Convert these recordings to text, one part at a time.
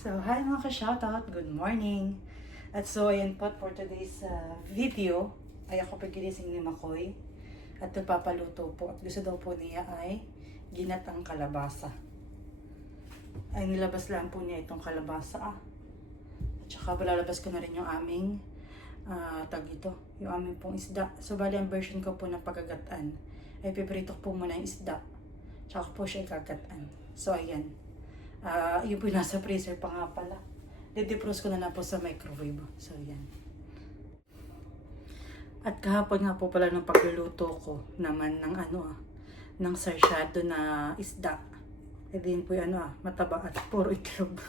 So, hi mga ka-shoutout, good morning. At so, ayan po for today's video, ay ako pagilising ni Makoy at nagpapaluto po. At gusto daw po niya ay ginatang kalabasa. Ay nilabas lang po niya itong kalabasa. At saka balalabas ko na rin yung aming yung aming pong isda. So, bali ang version ko po ng pagkagatan ay piprito po muna yung isda. Tsaka po siya ikagatan. So, ayan. Yung po nasa freezer pa nga pala. Didefrost ko na lang po sa microwave. So, yan. At kahapon nga po pala ng pagluluto ko naman ng ng sarsyado na isda. E din po yung mataba at puro itlog.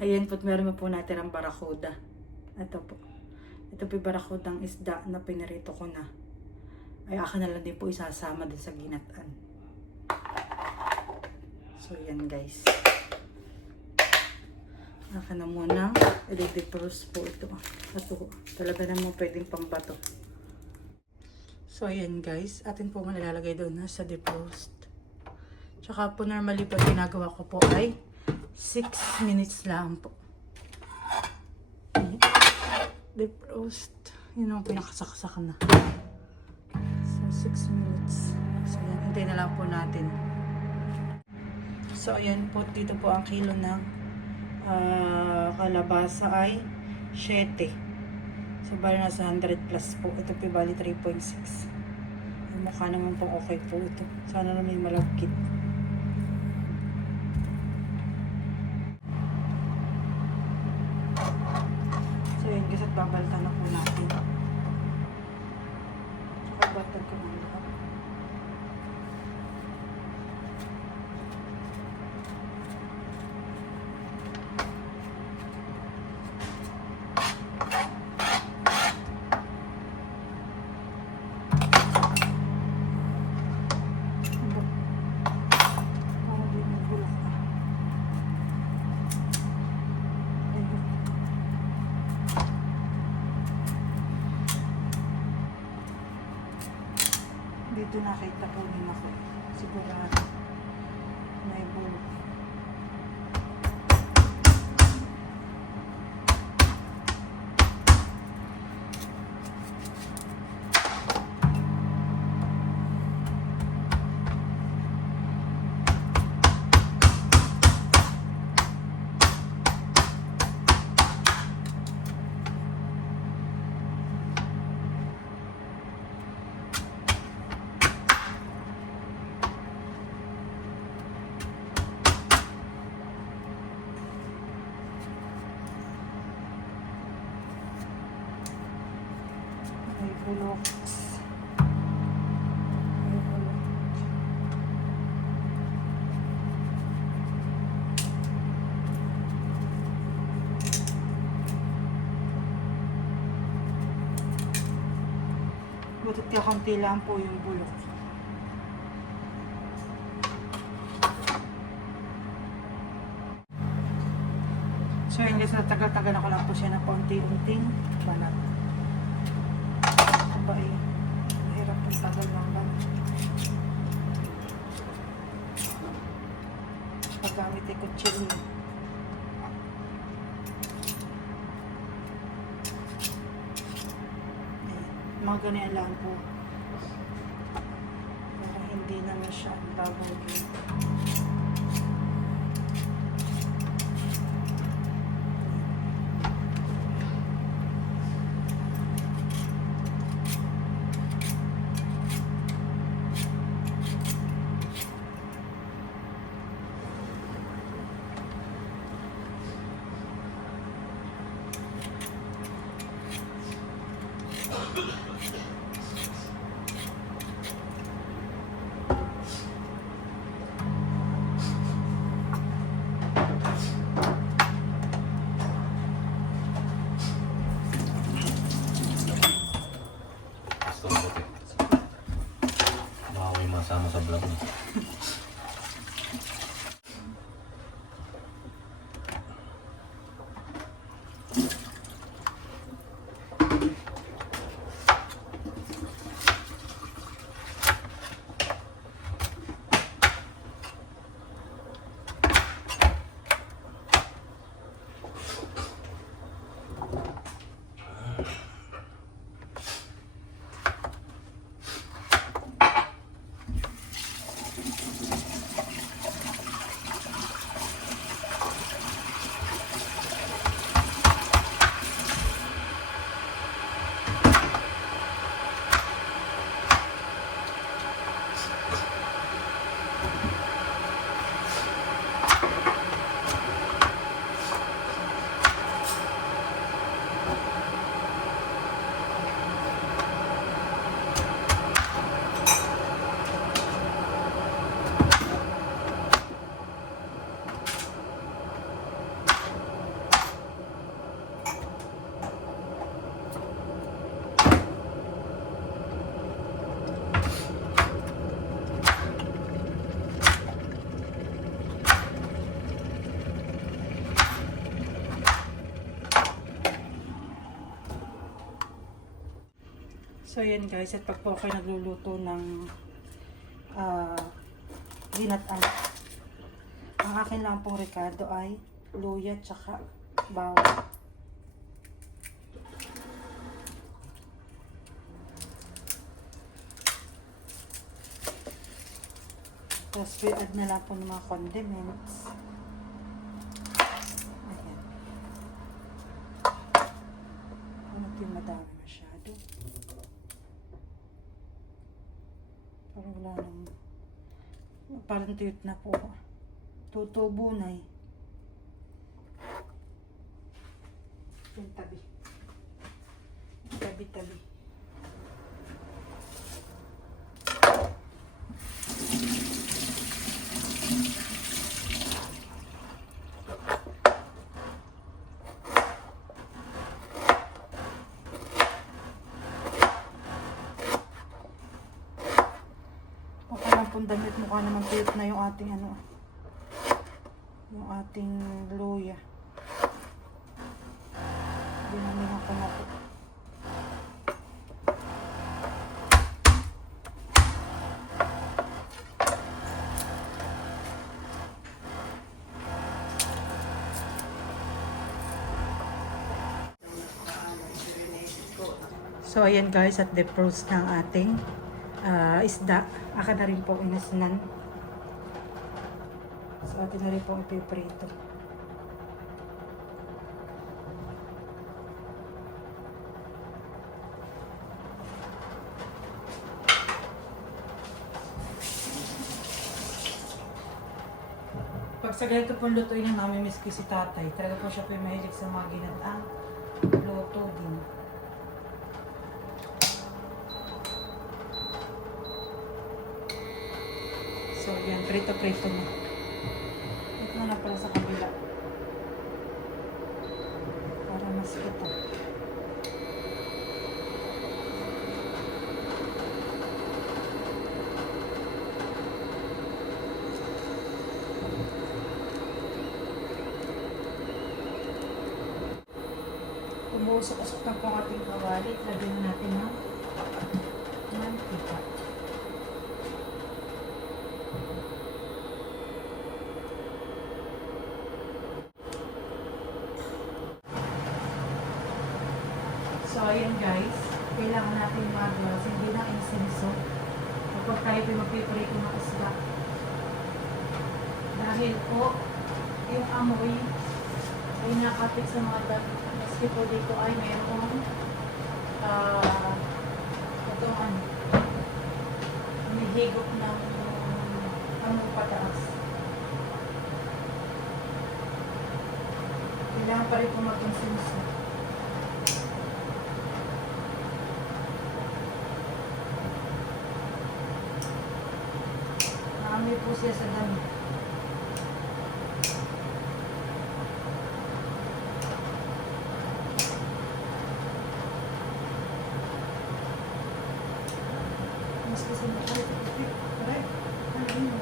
Ayan po, meron po natin ang barakuda. Ito po. Ito po yung barakudang isda na pinarito ko na. Ay akin na lang din po isasama din sa ginataan. So, yan guys. Aka na muna. I-defrost po ito. Ito. Talaga naman pwedeng pambato. So, ayan guys. Atin po muna ilalagay doon sa defrost. Tsaka po normally po ginagawa ko po ay 6 minutes lang po. Defrost. Yun ang pinakasaksak na. So, 6 minutes. So, yan. Hintayin na lang po natin. So, ayan po, dito po ang kilo ng kalabasa ay 7. So, bali nasa 100 plus po. Ito po bali 3.6. Mukha naman po okay po ito. Sana na may malagkit. So, ayan guys, at babaltan na po natin. Tsaka baltan ko ng lahat. Dito nakita po din ako. Sigurado. May bulok. May bulok. May bulok. Butit kakunti lang po yung bulok. So, hindi sa tagal-tagal ako lang po siya na paunti-unting balat. Abay, mahirap yung tagal lang lang. Paggamit ay kutsilyo. Mga ganyan lang po. Para hindi naman siya ang babagin. So yan guys, at pag po kayo nagluluto ng ginatan, ang akin lang pong rekado ay luya tsaka bawang. Tapos i-add na lang po ng mga condiments. Ayan. Ano ito yung madami masyado? Parang wala nang... Parang tuyot na po. Tutubo na eh. Yung tabi. Tabi-tabi. Pong damit, mukha naman tuyot na yung ating ano, yung ating luya. Dinamihan ko na po. So ayan guys, at defrost ng ating isda. Aka na rin po inasnan. So atin na rin po ipiprito. Pag sa ganito pong lutuin na namimiss ko si tatay, talaga po siya po yung mahilig sa mga ginataang luto din. So, yan. Prito-prito mo. Ito na pala sa kabila. Para mas ito. Umusok-usok na po ang ating kawali. Lagyan natin ng mantika. So, ayan guys, kailangan natin hindi na insenso kapag tayo magpiprito ng isda. Dahil po, yung amoy ay nakapit sa mga dad. Maski po dito ay mayroong itong humihigop ng amoy pataas. Kailangan pa rin po mag-insenso. May po siya sa damit. Mas kasi nakalimutan. Alright? Ano yun?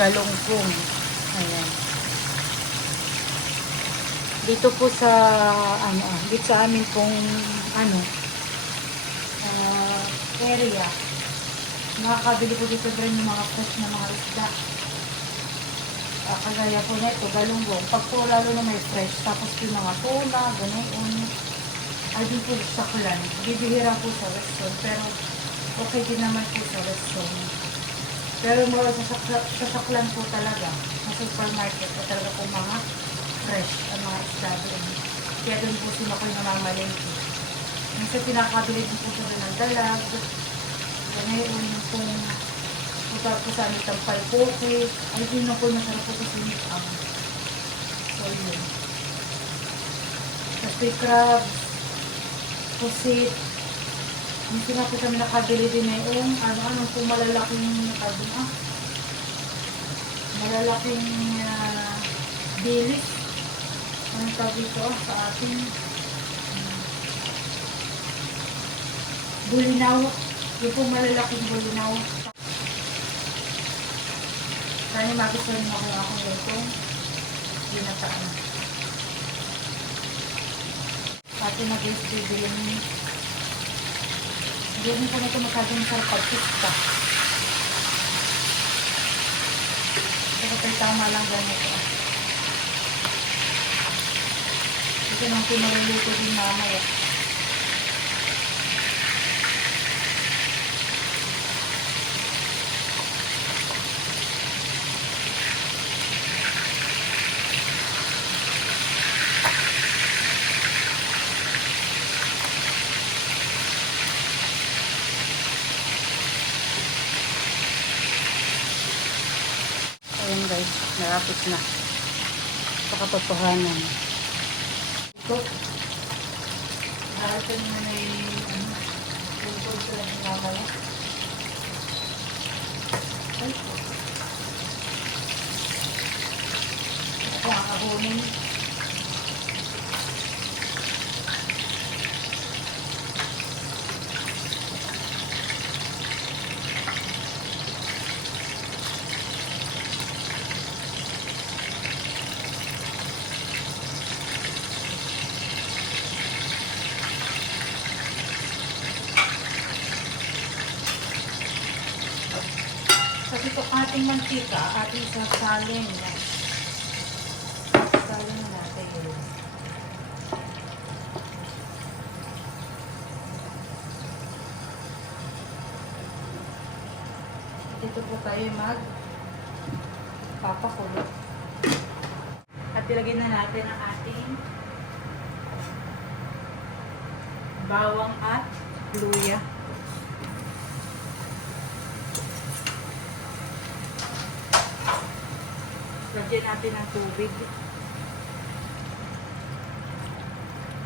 Galunggong. Ayan. Dito po sa dito sa amin pong area. Makakabili po dito rin yung mga fresh na mga isda. Kagaya po na ito, galunggong. Pag po lalo na may fresh, tapos yung mga tuna, ganoon. Ay din po sa saklan. Bibihira po sa restaurant, pero okay din naman po sa restaurant. Pero mga sasaklan po talaga, sa supermarket o talaga po mga fresh ang mga isda doon. Kaya doon po sila ko yung namamalengke. Minsan pinakabili din po sila ng dalag. Ngayon kung ito po sa amin ng palpoke, ay din na po masarap po kasi nito. So yun. Kasi crab, pusit. Minsan na po kami nakabili din na yung ano po malalaking malalaking bilis. Ano tawag dito sa ating bulinaw. Yung po malalaking bulinaw. Sana magustuhan mo kung akong itong ginataan. Pati nag-bibili hindi rin po nito masyadong sarap pag-pista. Kapag tama lang ganito. Ito nang pinaluluto din mamaya. Ayan guys, narapit na sa katotohanan. Ito, narapit na na yung tungkol sa mamaya. Ay, ako ang ahunin. Kasi ito ating mantika, ating sasalin. Sasalin na natin yun. Dito po tayo magpapakulo. At ilagay na natin ang ating bawang at luya. Lagyan natin ng tubig.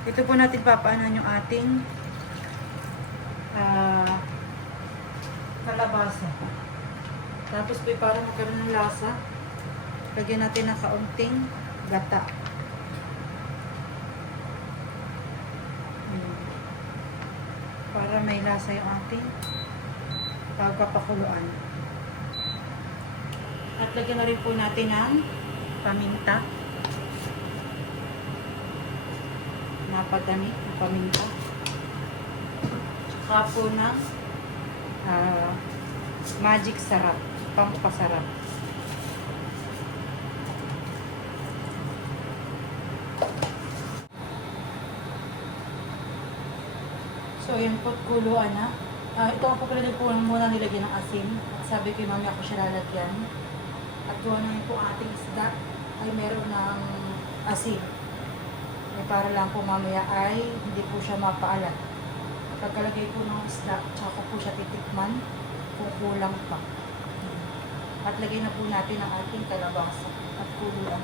Ito po natin papaanan yung ating kalabasa. Tapos po para magkaroon ng lasa, lagyan natin ng kaunting gata. Para may lasa yung ating pagpapakuluan. At lagyan na rin po natin ng paminta. Napadami ng paminta. Tsaka po ng magic sarap. Pampasarap. So, yun po, kuluan na. Ito ang papalagay po muna nilagyan ng asin. Sabi ko yung mami ako siya lalagyan. At doon na po ating isda ay meron ng asin. Para lang po mamaya ay hindi po siya mapaalat. Pagkalagay po ng isda, tsaka po siya titikman kung kulang pa. At lagay na po natin ang ating kalabasa at kuluan.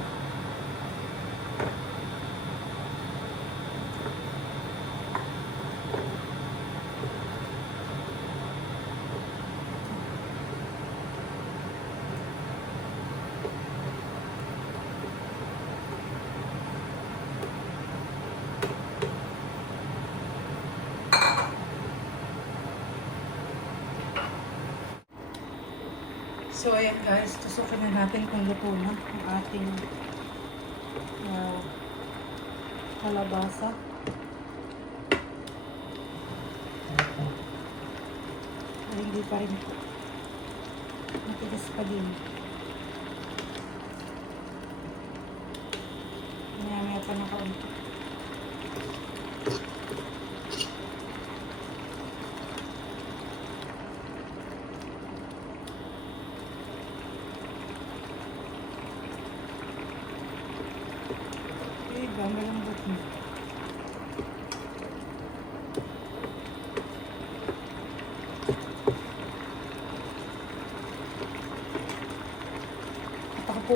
So ayan guys, tusukin na natin kung luto na ang ating kalabasa. Ay, hindi pa rin po. Matigas pa din. Maya pa na kaunti. Malambot na.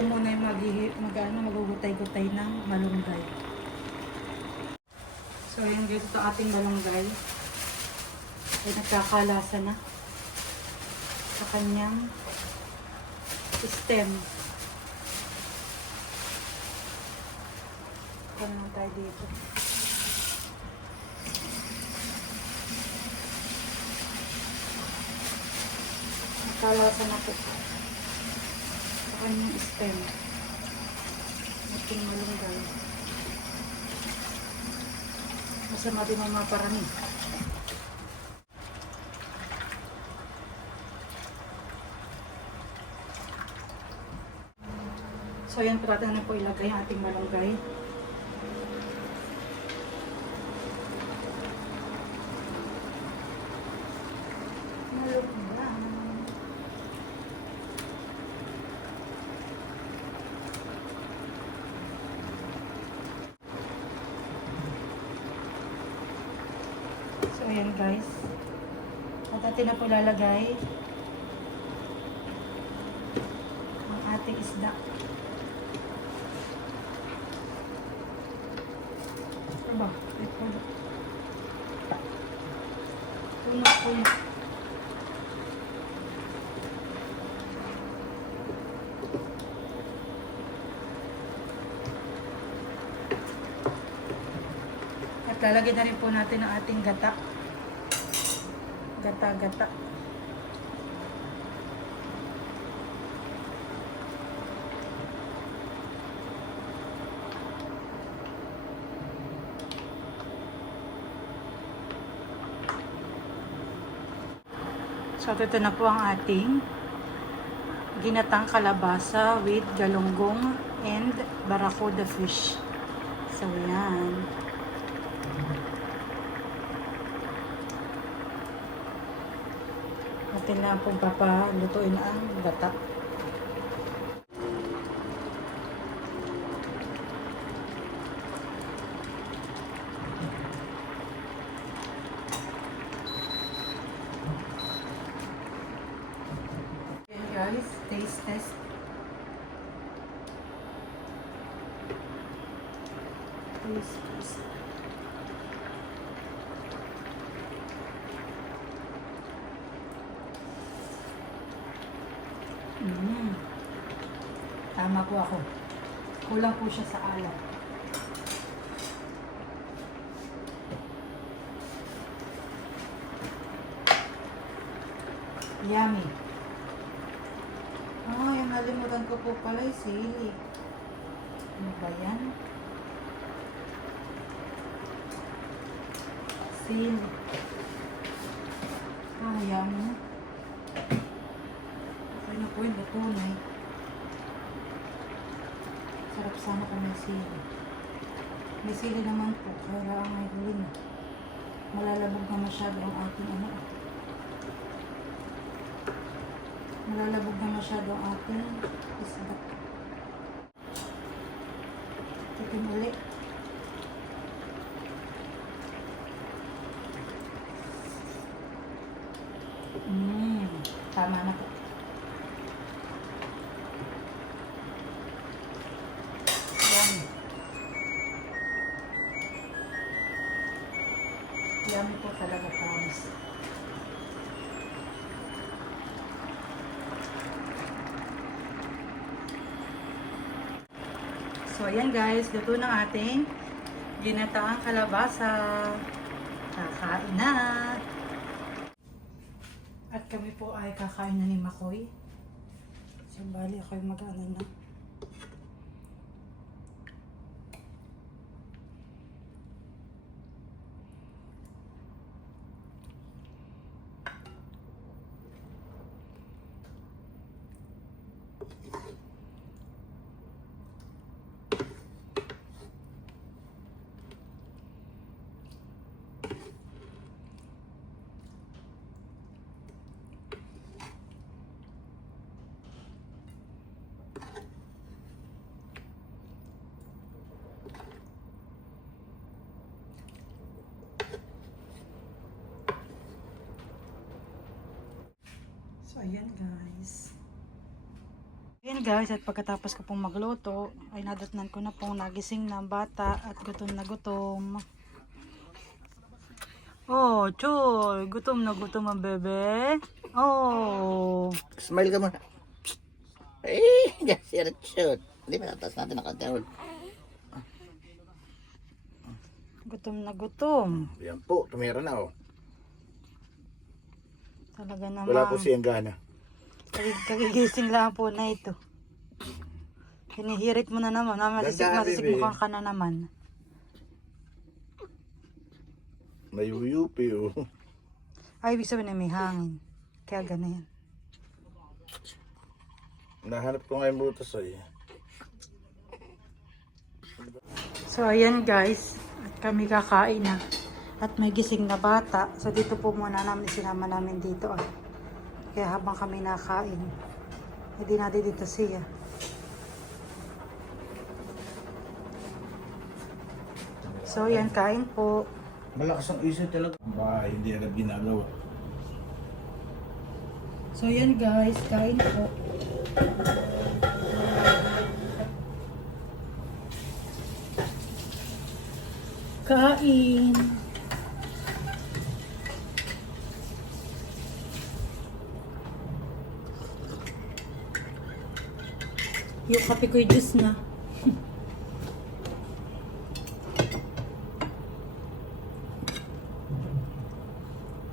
muna yung magugutay-gutay ng malunggay. So, yung dito ating malunggay ay nagkakalasa na sa kanyang stem. Ano naman tayo dito? Nagkalasa na po sa kanyang stem. Ating malunggay. Masama din ang mga parami. So, ayan po natin na po ilagay ang ating malunggay. So, ayan guys. At atin na po lalagay ang ating isda. Aba, ito. Puno. At lalagyan na rin po natin ang ating gata. Gata. So, ito na po ang ating ginatang kalabasa with galunggong and barracuda fish. So, yan. Atin lang pong papalutuin ang gata. Okay guys, taste test. Taste test. Tama po ako. Kulang po siya sa alat. Yummy. Ay, nalimutan ko po pala yung sili. Ano ba yan? Sili. Yummy. Okay na po yung lutunay. Sarap sana kung may sili. May sili naman po. Kaya ang may huli na. Malalabog na masyado ang ating Malalabog na masyado ang ating isda. Titin ulit. Tama na po. Yummy po talaga, promise. So, ayan guys, luto ng ating ginataang kalabasa. Kakain na! At kami po ay kakain na ni Makoy. So, bali ako yung mag-ano na. So, ayan guys. Yan guys, at pagkatapos ko pong magluto, ay nadatnan ko na pong nagising na bata at gutom na gutom. Oh, Choy, gutom na gutom ang bebe. Oh. Smile ka muna. Eh, just shoot. Hindi pa tatas natin ang control. Gutom na gutom. Yan po, tumira na oh. Talaga naman. Wala po siyang gana. Kagigising lang po na ito. Hinihirit mo na naman. Masisikmukhang ka na naman. Mayuyupi oh. Ay, ibig sabihin na may hangin. Kaya ganyan. Nahanap ko nga yung butas ay. So, ayan guys. At kami kakain na. At may gising na bata. So, dito po muna namin sinama namin dito. Ah. Kaya habang kami nakain, hindi natin dito siya. So, yan, kain po. Malakas ang isip talaga. Ba, hindi agad ginagawa. So, yan guys, kain po. Kain. Yung kape ko'y juice na.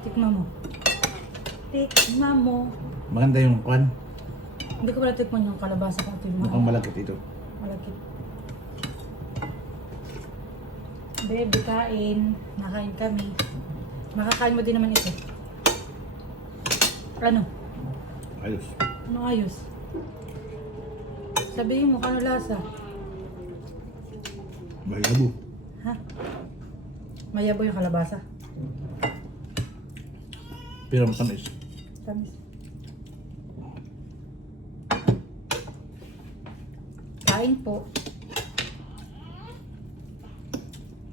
Tikman mo. Tikman mo. Maganda yung kwan. Hindi ko pala tikman yung kalabasa kung tikman. Mukhang malagkit ito. Malakit. Babe, kain. Nakain kami. Makakain mo din naman ito. Ano? Ayos. Ano ayos? Sabihin mo, ano lasa? Malabo. Ha? Mayabo yung kalabasa. Pero matamis. Tamis. Kain po.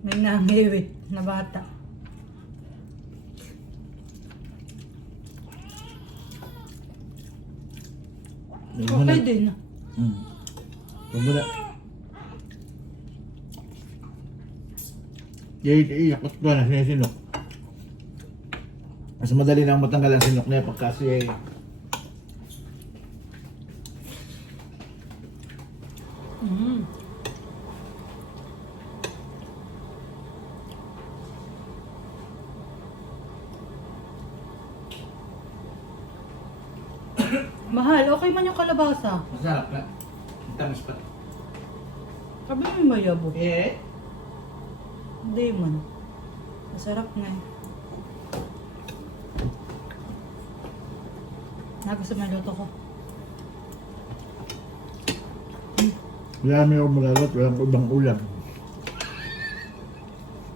May nangiwit na bata. Okay din. Huwag mo na. Iiyak ko na sinisinok. Mas madali na matanggal ang sinok niya pag kasi Mahal, okay man yung kalabasa. masarap na. Tamis pa. Sabi mo yung mayabo. Eh? Hindi man. Masarap nga eh. Gusto mo yung luto ko. Wala may akong magagot, walang ibang ulam.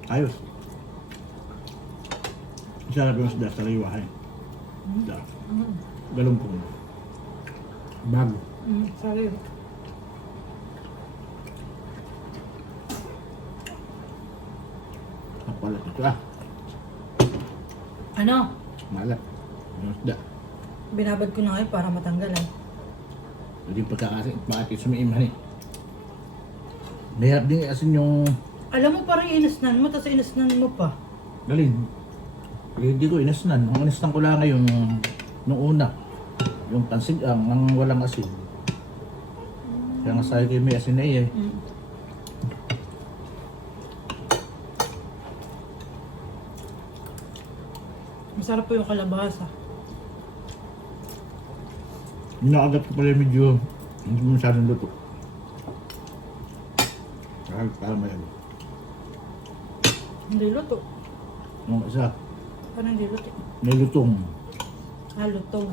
Ayos. Sarap yung isda sa liwahay. Isda. Galumpong. Bago. Sorry. Kapalat ito ah. Ano? Malat. Yung isda. Binabad ko na ngayon para matanggalan. Hindi pagkakasin, bakit sumiiman eh. Mahirap din asin yung Alam mo parang inasnan mo, tapos inasnan mo pa. galin. Hindi ko inasnan. Ang inasnan ko lang yung nung una. Yung pansig ang walang asin. Kaya nga sabi kayo may asin na eh. Masarap po yung kalabasa. Nakagat ko pala medyo hindi mo masyadong luto. Para mayan. Hindi luto. Yung isa, Parang hindi luto. may lutong. Lutong.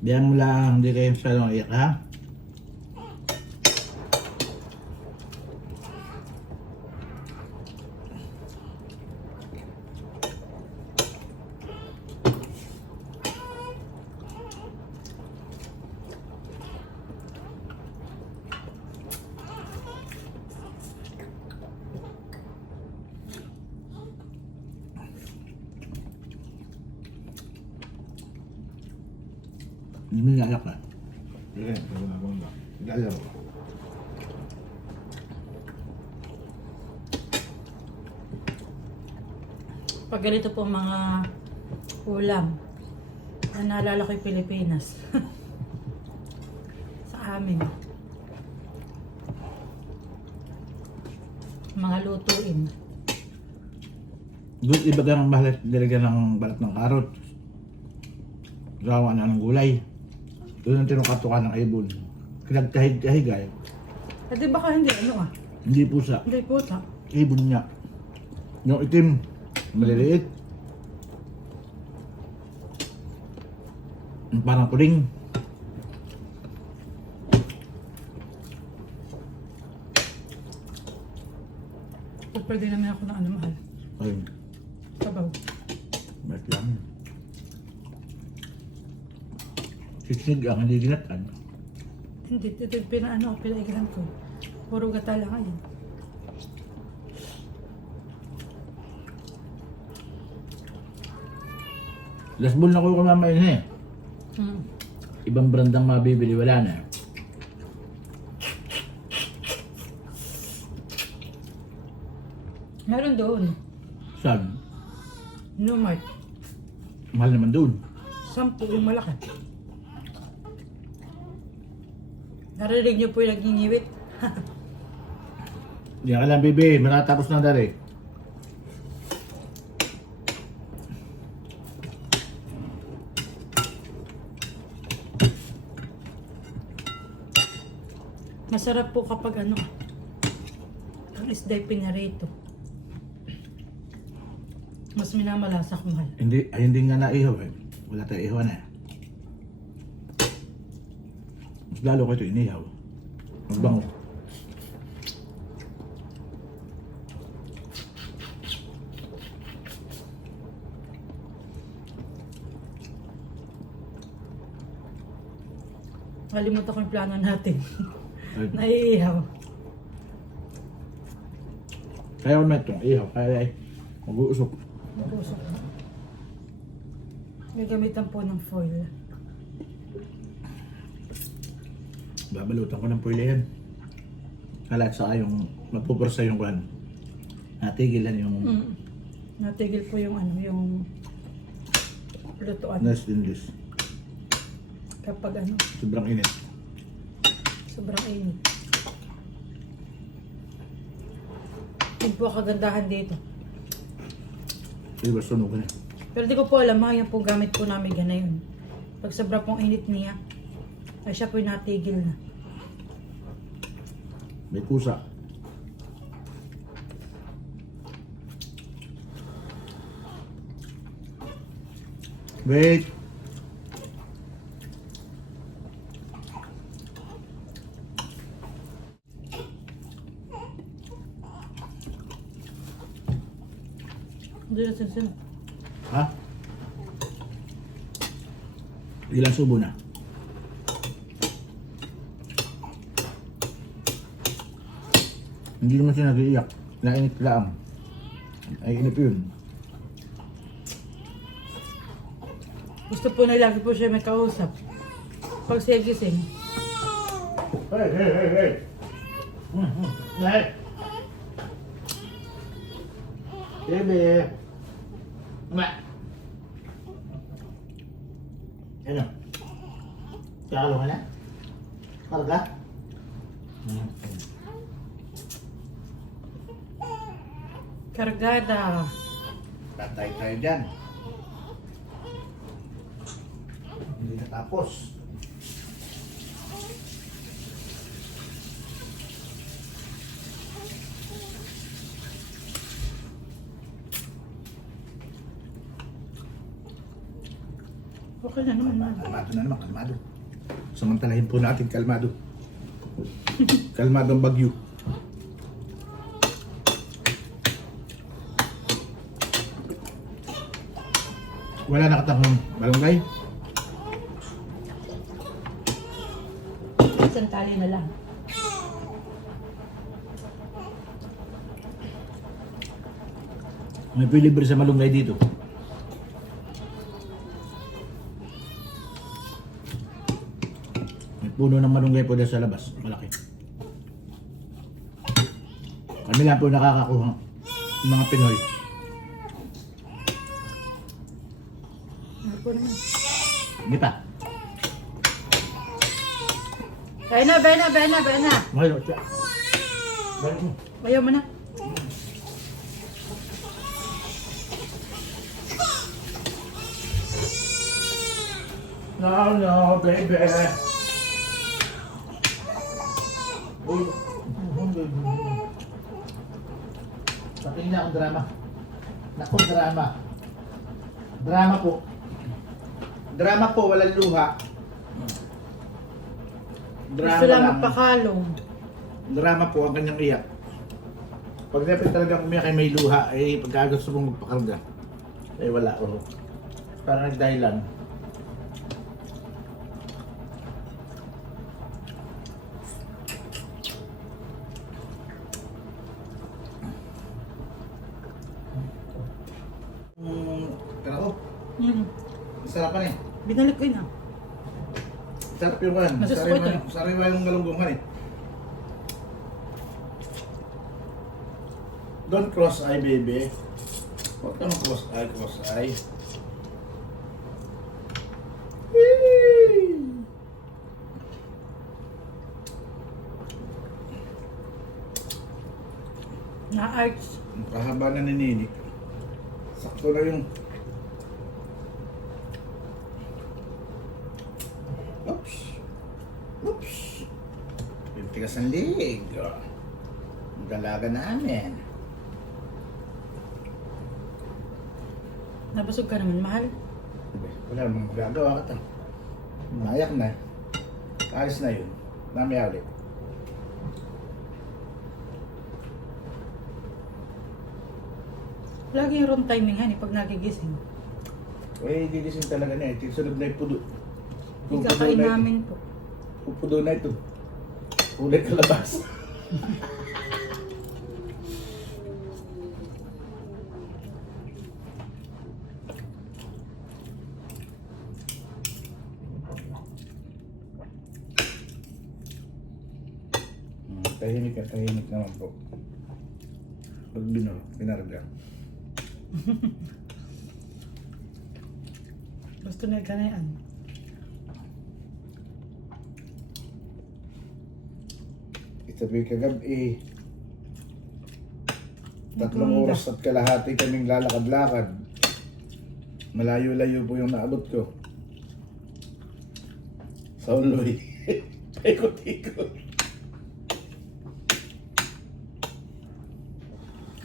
Diyan mo lang, hindi kayo masyadong iyak ha? Hindi mo nilalak ka. Sige, galaw. Pag ganito po mga ulam, na naalala ko yung Pilipinas. Sa amin. Mga lutuin. Good, iba ka ng balat, nilagyan ng balat ng karot. Gawa na ng gulay. Doon ang tinukatukan ng ibon. Kinagkahig-kahigay. Eh di baka hindi, ano ah? Hindi pusa. Hindi puta. Ibon niya. Yung itim, maliliit. Yung parang puling. Pwede naman ako ng ano mahal. Ayun, Sabaw. bait lang. Sisig ang hindi ginatan. Hindi, ito yung pinaigilan ko. Puro gata lang ngayon. Last bull na ko kumamain na eh. Hmm. Ibang brandang mabibili, wala na. Meron doon. Saan? Newmart. Mahal naman doon. 10 yung malaki. Narinig niyo po yung nagingiwit. Diyan ka lang, bebe. Matatapos na dari. Masarap po kapag ano, ang isda'y pinarito. Mas minamalasa ko mahal. Hindi nga naihaw eh. Wala tayo ihaw na eh. Mas lalo ko ito inihaw. Magbango. Kalimutan ko yung plano natin. Ay, Naiihaw. kaya ko na itong ihaw. Kaya ay mag-uusok. Nag-usok na. May gamitan po ng foil. Babalutan ko ng pwede yan. Kalat sa yung mapupursa yung kwan. Natigilan yung Natigil po yung ano, yung lutuan. nest in this. Kapag ano, Sobrang init. sobrang init. Yun po kagandahan dito. Di ba sunog na? Pero di ko po alam ha, yung po gamit po namin ganayon. Pag sobra pong init niya, ay siya po yung natigil na. May kusa. Wait. Hindi na sinsin. Ha? Ilang subo na? Hindi naman siya nag-iiyak. Nainit lang. Ay inip yun. Gusto po na lagi po siya may kausap. Pag siya gising. Hey! Hey! Bebe! Ano? Ano? Kakalo ka na? Karga? Kargada. Tatay tayo dyan. Hindi natapos. Okay na naman. Kalmado na naman, kalmado. Samantalahin po natin, kalmado. Kalmado ang bagyo. Wala nakatahong balonggay. Isang tali na lang. May pilibre sa malunggay dito. May puno ng malunggay po dyan sa labas. Malaki. Kami lang po nakakakuha ng mga Pinoy. Ano po naman? Hindi pa. Bena. Ngayon, siya. Balik mo. Ayaw mo na. No, baby. Uy. Patingin na akong drama. Naku, drama. Drama po. Drama po, walang luha. Gusto lang magpakalong. Drama po ang kanyang iyak. Pag dapat talaga umiyak ay may luha, eh pagka gusto mong magpakarga, eh wala. Oh. Parang nagdahilan. Pero ako, sarapan eh. Binalik ko yun ah. Sarap yung kan. Masas ko ito. Sariwa yung galunggong eh. Don't cross eye, baby. Huwag ka nang cross eye. Whee! Na-arch. Ang kahaba na nininik. Sakto na yung... Oops. Pintigas ang lig. Ang dalaga namin. Nabusog ka naman, mahal. Wala namang magagawa ka to. Mayak na. Ayos na yun. Mamaya ulit. Lagi yung wrong timing han pag nagigising. Eh, gigising talaga na eh. Sunod na yung pudo. Ikakain namin po. Pupudo na ito. Ulit kalabas. Tahimik naman po. Pag binarga. Gusto na ganyan. Itabi kagabi. 3 oras at kalahati kaming lalakad-lakad. Malayo-layo po yung naabot ko. Sa uloy. Paikot-ikot.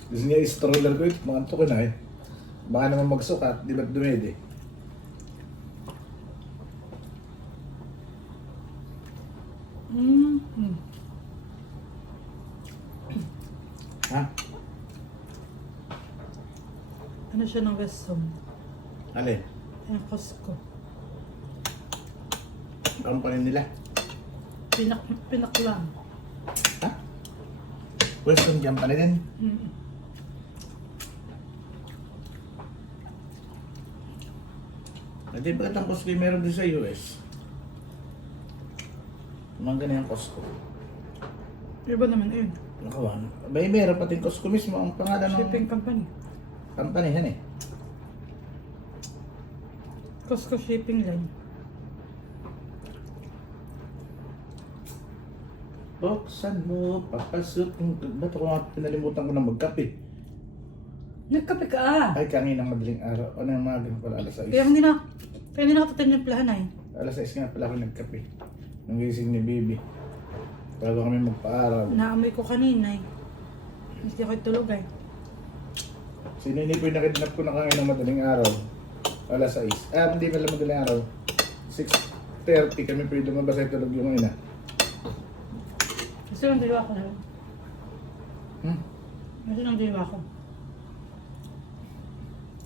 Gusto niya i-stroller ko ito. Makanto ko na eh. Baka naman magsukat. Di ba't dumede? Ha? Ano siya ng Weston? Alin? Yung Costco. Ang panin nila? Pinaklang. Ha? Western Jam pa din? Hindi ba ang Costco yung meron din sa US? Mga ganyan Costco. Iba naman yun. Nakawan. May meron pati Costco mismo ang pangalan ng Shipping company. company yan eh. Costco shipping line. Buksan mo, papasok. Ba't ako nga pinalimutan ko na magkape? Nagkape ka ah! Ay, kaninang madaling araw. Ano yung mga ganun pala, alas 6. Kaya hindi na ako tatimplahan ay. Alas 6 nga pala ako nagkape. Nung gising ni Bibi. Bago kami magpa-araw. Naamoy ko kanina eh. Hindi ako tulog ay. Sinini po yung nakidnap ko na kanina madaling araw. Alas 6. Hindi pala madaling araw. 6:30 kami po yung lumabas ay tulog yung ina. Gusto ng diwa ko na. Hmm? Gusto ng diwa ko.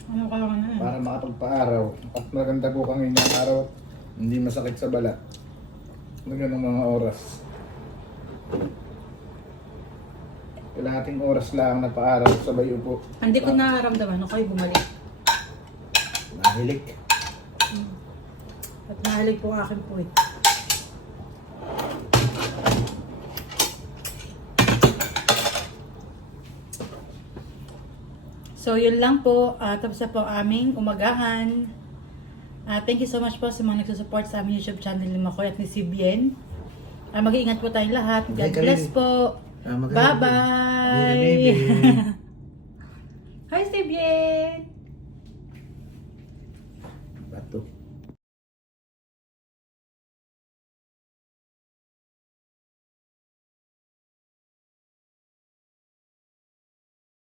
Ano ka lang na Para makapagpa-araw. At maganda po kang inyong araw. Hindi masakit sa balat. Ganyan ang mga oras. Kalahating oras lang na pa-araw sabay upo. Hindi ko nararamdaman ako ay bumalik. Nahilik. At nahalig po ang aking puwit. So, yun lang po. Tapos na po ang aming umagahan. Thank you so much po sa mga nagsusupport sa aming YouTube channel ni Makoy at ni si Bien. Mag-iingat po tayong lahat. God bless po. Bye-bye! Hi, si Bien!